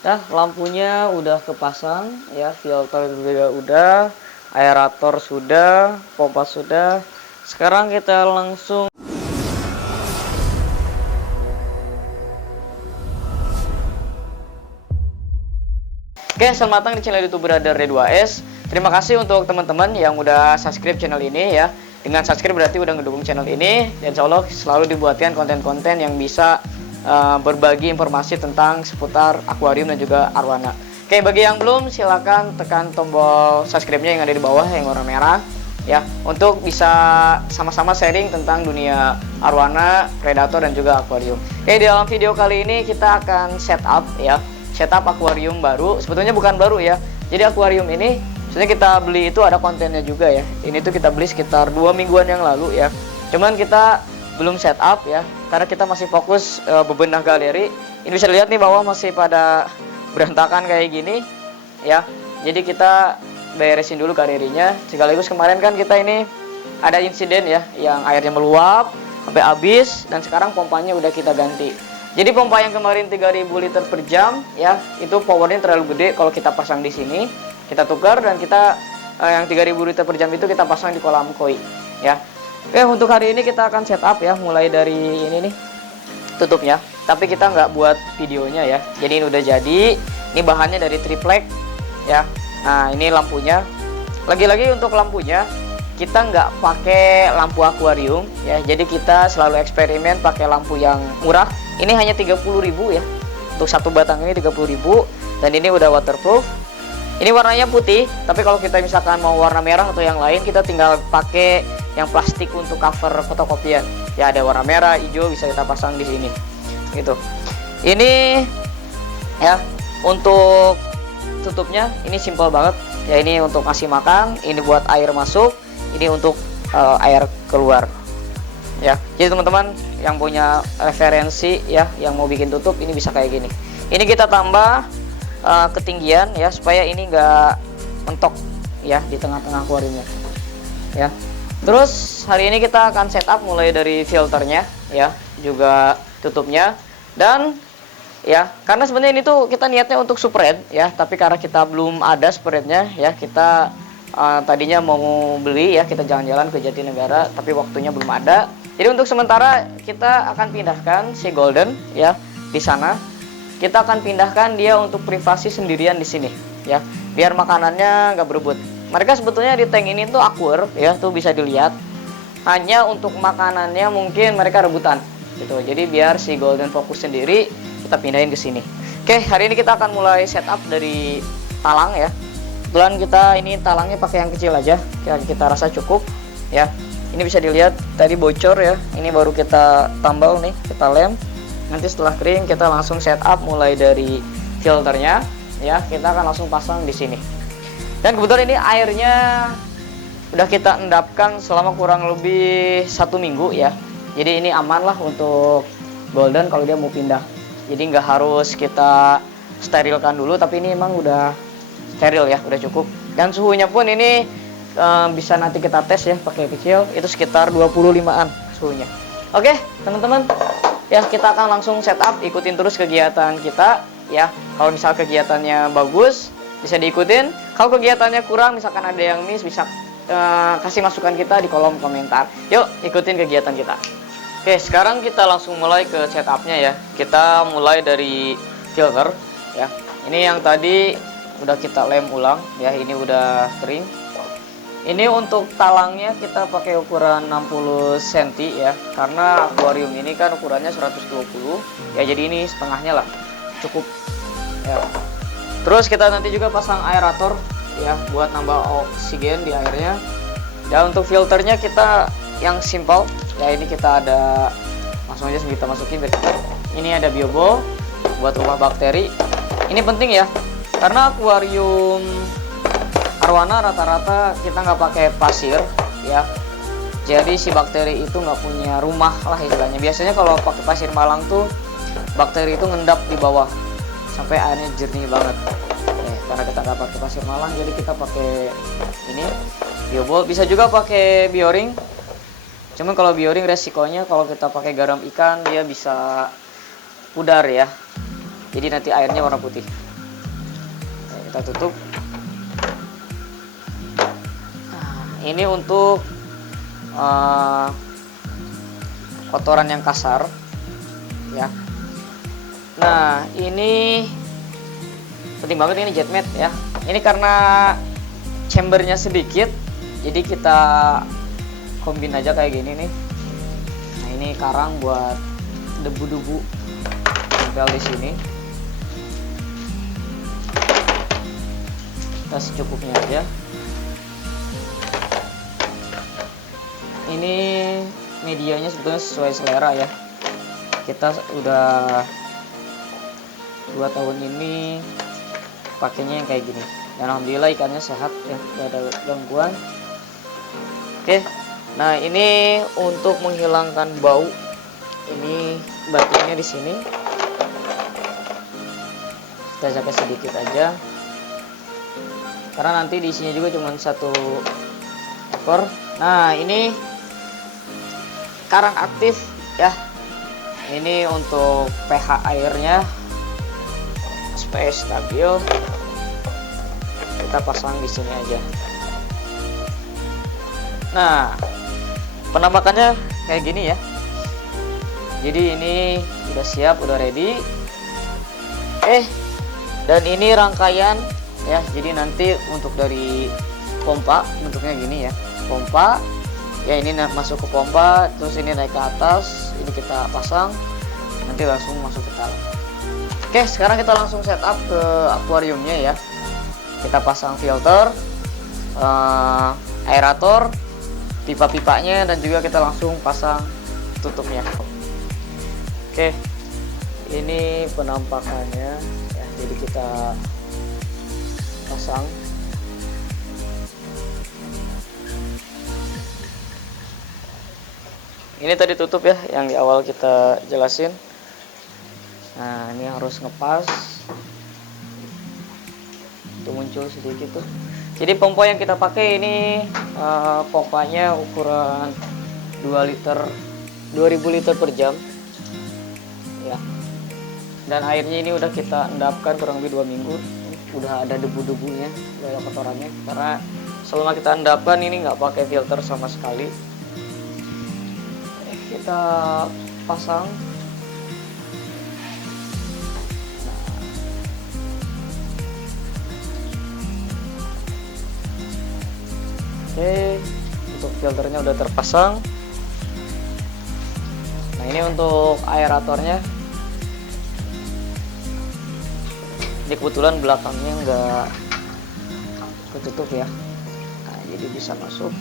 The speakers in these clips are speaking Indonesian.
Nah, lampunya udah kepasang ya, filter juga udah, aerator sudah, pompa sudah. Sekarang kita langsung. Oke, selamat datang di channel YouTube Brother D2S. Terima kasih untuk teman-teman yang udah subscribe channel ini ya. Dengan subscribe berarti udah ngedukung channel ini, dan insya Allah selalu dibuatkan konten-konten yang bisa berbagi informasi tentang seputar akuarium dan juga arwana. Oke, bagi yang belum silakan tekan tombol subscribe-nya yang ada di bawah yang warna merah ya, untuk bisa sama-sama sharing tentang dunia arwana, predator dan juga akuarium. Oke, di dalam video kali ini kita akan setup akuarium baru. Sebetulnya bukan baru ya. Jadi akuarium ini sebenarnya kita beli itu ada kontennya juga ya. Ini tuh kita beli sekitar 2 mingguan yang lalu ya. Cuman kita belum setup ya, karena kita masih fokus bebenah galeri. Ini bisa dilihat nih bawah masih pada berantakan kayak gini ya. Jadi kita beresin dulu galerinya. Sekaligus kemarin kan kita ini ada insiden ya, yang airnya meluap sampai habis, dan sekarang pompanya udah kita ganti. Jadi pompa yang kemarin 3000 liter per jam ya, itu powernya terlalu gede kalau kita pasang di sini. Kita tukar dan kita yang 3000 liter per jam itu kita pasang di kolam koi ya. Oke, untuk hari ini kita akan setup ya, mulai dari ini nih tutupnya. Tapi kita nggak buat videonya ya. Jadi ini udah jadi. Ini bahannya dari triplek ya. Nah, ini lampunya. Lagi-lagi untuk lampunya kita nggak pakai lampu akuarium ya. Jadi kita selalu eksperimen pakai lampu yang murah. Ini hanya 30.000 ya. Untuk satu batang ini 30.000, dan ini udah waterproof. Ini warnanya putih, tapi kalau kita misalkan mau warna merah atau yang lain, kita tinggal pakai yang plastik untuk cover fotokopian. Ya, ada warna merah, hijau, bisa kita pasang di sini. Gitu. Ini ya, untuk tutupnya ini simple banget. Ya, ini untuk kasih makan, ini buat air masuk, ini untuk air keluar. Ya, jadi teman-teman yang punya referensi ya, yang mau bikin tutup ini bisa kayak gini. Ini kita tambah ketinggian ya, supaya ini enggak mentok ya di tengah-tengah akuariumnya ya. Terus hari ini kita akan setup mulai dari filternya ya, juga tutupnya. Dan ya, karena sebenarnya ini tuh kita niatnya untuk spread ya, tapi karena kita belum ada spreadnya ya, kita tadinya mau beli ya, kita jalan-jalan ke Jatinegara tapi waktunya belum ada. Jadi untuk sementara kita akan pindahkan si golden ya di sana. Kita akan pindahkan dia untuk privasi sendirian di sini ya, biar makanannya nggak berebut. Mereka sebetulnya di tank ini tuh aquar ya, tuh bisa dilihat. Hanya untuk makanannya mungkin mereka rebutan gitu. Jadi biar si golden fokus sendiri, kita pindahin ke sini. Oke, hari ini kita akan mulai setup dari talang ya. Kebetulan kita ini talangnya pakai yang kecil aja, kita rasa cukup ya. Ini bisa dilihat tadi bocor ya. Ini baru kita tambal nih, kita lem. Nanti setelah kering kita langsung setup mulai dari filternya ya, kita akan langsung pasang di sini. Dan kebetulan ini airnya udah kita endapkan selama kurang lebih 1 minggu ya. Jadi ini aman lah untuk golden kalau dia mau pindah. Jadi nggak harus kita sterilkan dulu, tapi ini emang udah steril ya, udah cukup. Dan suhunya pun ini bisa nanti kita tes ya, pakai kecil itu sekitar 25-an suhunya. Oke teman-teman ya, kita akan langsung setup, ikutin terus kegiatan kita ya. Kalau misal kegiatannya bagus bisa diikutin, kalau kegiatannya kurang misalkan ada yang miss, bisa kasih masukan kita di kolom komentar. Yuk ikutin kegiatan kita. Oke, sekarang kita langsung mulai ke setupnya ya. Kita mulai dari filter ya. Ini yang tadi udah kita lem ulang ya, ini udah kering. Ini untuk talangnya kita pakai ukuran 60 cm ya, karena akuarium ini kan ukurannya 120 ya, jadi ini setengahnya lah, cukup ya. Terus kita nanti juga pasang aerator ya, buat nambah oksigen di airnya. Ya, untuk filternya kita yang simple ya, ini kita ada, langsung aja kita masukin biar cepat. Ini ada biobo buat rumah bakteri. Ini penting ya, karena akuarium arwana rata-rata kita nggak pakai pasir ya, jadi si bakteri itu nggak punya rumah lah istilahnya. Biasanya kalau pakai pasir malang tuh bakteri itu ngendap di bawah sampai airnya jernih banget ya, karena kita nggak pakai pasir malang jadi kita pakai ini biobol. Bisa juga pakai bioring, cuman kalau bioring resikonya kalau kita pakai garam ikan dia bisa pudar ya, jadi nanti airnya warna putih. kita tutup. Nah, ini untuk kotoran yang kasar ya. Nah, ini penting banget ini jet mat ya. Ini karena chambernya sedikit, jadi kita kombin aja kayak gini nih. Nah, ini karang buat debu-debu tempel di sini. Kita secukupnya aja. Ini medianya sebetulnya sesuai selera ya. Kita udah 2 tahun ini pakainya yang kayak gini. Dan alhamdulillah ikannya sehat ya, tidak ada gangguan. Oke. Nah, ini untuk menghilangkan bau. Ini batunya di sini. Kita pakai sedikit aja. Karena nanti di isinya juga cuma 1 ekor. Nah, ini karang aktif ya. Ini untuk pH airnya supaya stabil. Kita pasang di sini aja. Nah, penampakannya kayak gini ya. Jadi ini udah siap, udah ready. Dan ini rangkaian ya. Jadi nanti untuk dari pompa bentuknya gini ya. Pompa ya, ini masuk ke pompa, terus ini naik ke atas, ini kita pasang, nanti langsung masuk ke dalam. Oke, sekarang kita langsung setup ke akuariumnya ya. Kita pasang filter, aerator, pipa-pipanya, dan juga kita langsung pasang tutupnya. Oke, ini penampakannya ya. Jadi kita pasang. Ini tadi tutup ya, yang di awal kita jelasin. Nah, ini harus ngepas. Itu muncul sedikit tuh. Jadi pompa yang kita pakai ini pompanya ukuran 2 liter, 2000 liter per jam ya. Dan airnya ini udah kita endapkan kurang lebih 2 minggu. Udah ada debu-debunya, udah ada kotorannya. Karena selama kita endapkan ini nggak pakai filter sama sekali. Kita pasang. Oke, untuk filternya udah terpasang. Nah, ini untuk aeratornya. Ini kebetulan belakangnya nggak ketutup ya. Nah, jadi bisa masuk.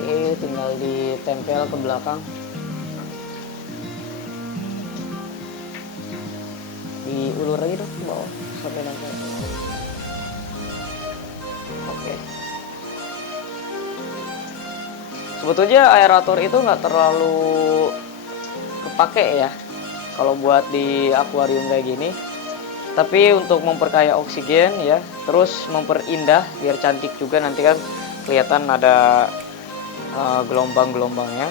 Oke, tinggal ditempel ke belakang. Diulur lagi dong ke bawah sampai nempel. Oke. Sebetulnya aerator itu nggak terlalu kepake ya kalau buat di akuarium kayak gini. Tapi untuk memperkaya oksigen ya, terus memperindah biar cantik juga, nanti kan kelihatan ada gelombang-gelombangnya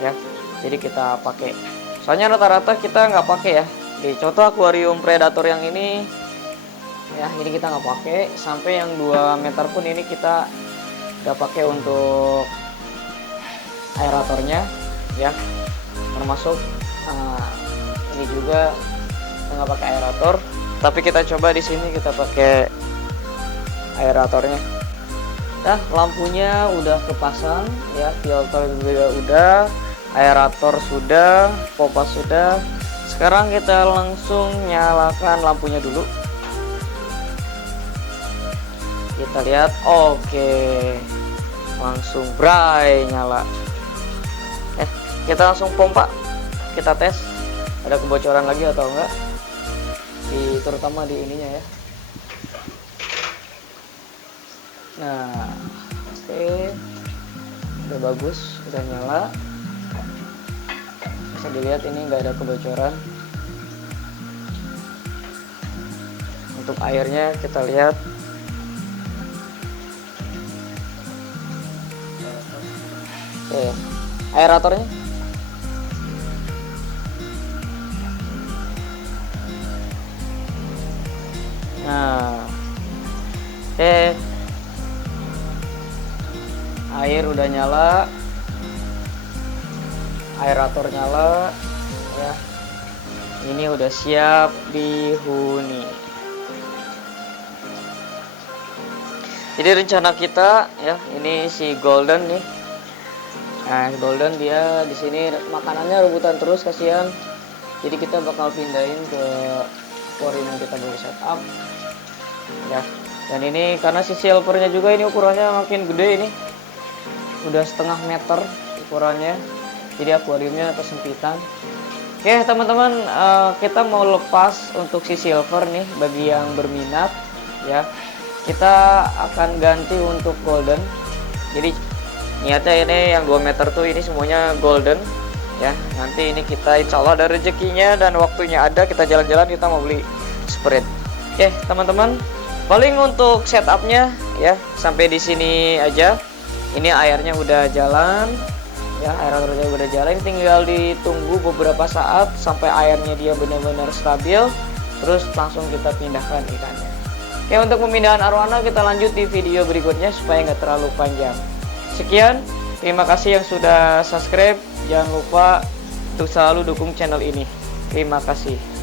ya. Jadi kita pakai. Soalnya rata-rata kita nggak pakai ya. Di contoh akuarium predator yang ini ya, ini kita nggak pakai. Sampai yang 2 meter pun ini kita nggak pakai untuk aeratornya ya. Termasuk ini juga kita nggak pakai aerator. Tapi kita coba di sini kita pakai aeratornya. Nah, lampunya udah kepasang ya, filter juga udah, aerator sudah, pompa sudah. Sekarang kita langsung nyalakan lampunya dulu. Kita lihat, oke, langsung bright nyala. Kita langsung pompa, kita tes ada kebocoran lagi atau enggak, terutama di ininya ya. Nah, oke, udah bagus, udah nyala. Bisa dilihat ini nggak ada kebocoran. Untuk airnya kita lihat. Oke, aeratornya. air udah nyala, aerator nyala ya. Ini udah siap dihuni. Jadi rencana kita ya, ini si Golden nih. Nah, Golden dia di sini makanannya rebutan terus, kasihan. Jadi kita bakal pindahin ke aquarium yang kita baru setup ya. Dan ini karena si silvernya juga ini ukurannya makin gede, ini udah 1/2 meter ukurannya, jadi akuariumnya kesempitan. Oke teman-teman, kita mau lepas untuk si silver nih. Bagi yang berminat ya, kita akan ganti untuk golden. Jadi niatnya ini yang 2 meter tuh ini semuanya golden ya. Nanti ini kita insya Allah ada rezekinya dan waktunya ada, kita jalan-jalan, kita mau beli spread. Oke teman-teman, paling untuk setupnya ya sampai di sini aja. Ini airnya udah jalan ya, airnya udah jalan, tinggal ditunggu beberapa saat sampai airnya dia benar-benar stabil, terus langsung kita pindahkan ikannya. Oke, untuk pemindahan arwana kita lanjut di video berikutnya supaya nggak terlalu panjang. Sekian, terima kasih yang sudah subscribe, jangan lupa untuk selalu dukung channel ini. Terima kasih.